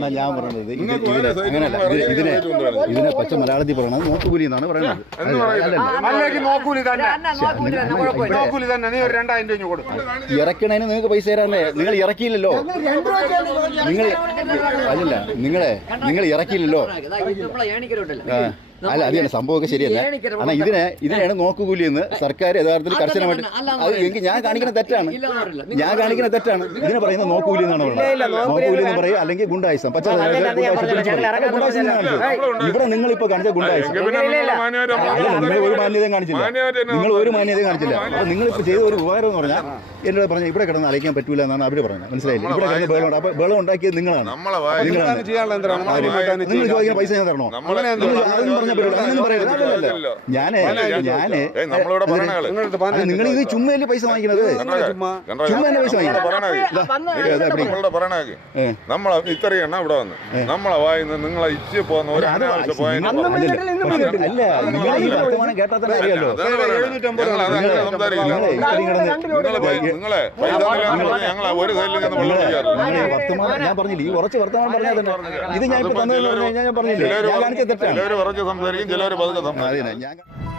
എന്നാ ഞാൻ പറയുന്നത് നിങ്ങൾക്ക് ഇതിന് അങ്ങനെയല്ല ഇതിനെ ഇതിനെ പച്ച മലയാളത്തിൽ പറയണത് നോക്കുകൂലി എന്നാണ് പറയുന്നത്? ഇറക്കണതിന് നിങ്ങൾക്ക് പൈസ തരാനല്ലേ? നിങ്ങൾ ഇറക്കിയില്ലല്ലോ. നിങ്ങൾ അല്ലല്ല നിങ്ങളെ നിങ്ങൾ ഇറക്കിയില്ലല്ലോ. അല്ല അതിനെ തന്നെ സംഭവമൊക്കെ ശരിയല്ല അല്ല ഇതിനെ ഇതിനെയാണ് നോക്കുകൂലി എന്ന് സർക്കാർ യഥാർത്ഥത്തിൽ കർശനമായിട്ട് എനിക്ക് ഞാൻ കാണിക്കുന്ന തെറ്റാണ് ഞാൻ കാണിക്കുന്ന തെറ്റാണ് ഇതിനെ പറയുന്നത് നോക്കൂലി എന്നാണ് പറയുന്നത് നോക്കൂലി എന്ന് പറയും അല്ലെങ്കിൽ ഗുണ്ടായിസം പച്ച. ഇവിടെ നിങ്ങൾ ഇപ്പൊ കാണിച്ച ഗുണ്ടായിസം നിങ്ങൾ ഒരു മാന്യതയും കാണിച്ചില്ല നിങ്ങൾ ഒരു മാന്യതയും കാണിച്ചില്ല അപ്പൊ നിങ്ങൾ ഇപ്പൊ ചെയ്ത ഒരു ഉപകാരം എന്ന് പറഞ്ഞാൽ എന്നോട് പറഞ്ഞ ഇവിടെ കിടന്ന് അലയ്ക്കാൻ പറ്റൂല എന്നാണ് അവർ പറഞ്ഞത് മനസ്സിലായില്ല ഇവിടെ കിടന്ന് ബഹളം. അപ്പൊ ബഹളം ഉണ്ടാക്കിയത് നിങ്ങളാണ് നിങ്ങൾ ചോദിക്കുന്ന പൈസ ഞാൻ തരണോ അതൊന്നും അതൊന്നും പറയരുത്. ഞാനേ ഞാൻ നിങ്ങൾ ഇത്. ചുമ്മയല്ലേ പൈസ വാങ്ങിക്കുന്നത് ചുമ്മാ. ചുമ്മാ എന്നെ പൈസ വാങ്ങിക്കണം പറയണ ആൾ. ഇതാ, ഇതാ, നമ്മളുടെ പറയണാക്ക് ഏ. നമ്മളെ ഇത്രയും എണ്ണ ഇവിടെ വന്ന്. നമ്മളെ വായിന്ന് നിങ്ങളെ ഇച്ച് പോകുന്ന ഒരു അനാവശ്യ. അല്ല നിങ്ങൾ ഈ വർത്തമാനം കേട്ടാൽ തന്നെ അറിയാലോ. നിങ്ങളെ ഞങ്ങളെ ഒരു സൈഡിൽ നിന്ന് വർത്തമാനം ഞാൻ പറഞ്ഞില്ല ഈ കുറച്ച് വർത്തമാനം പറഞ്ഞാൽ തന്നെ ഇത് ഞാൻ ഇപ്പൊ തന്നെ ഞാൻ പറഞ്ഞില്ലേ? ഞാൻ കാണിച്ച തെറ്റാണ് സംസാരിക്കും ചിലവർ പതുക്കെ സംസാരിക്കും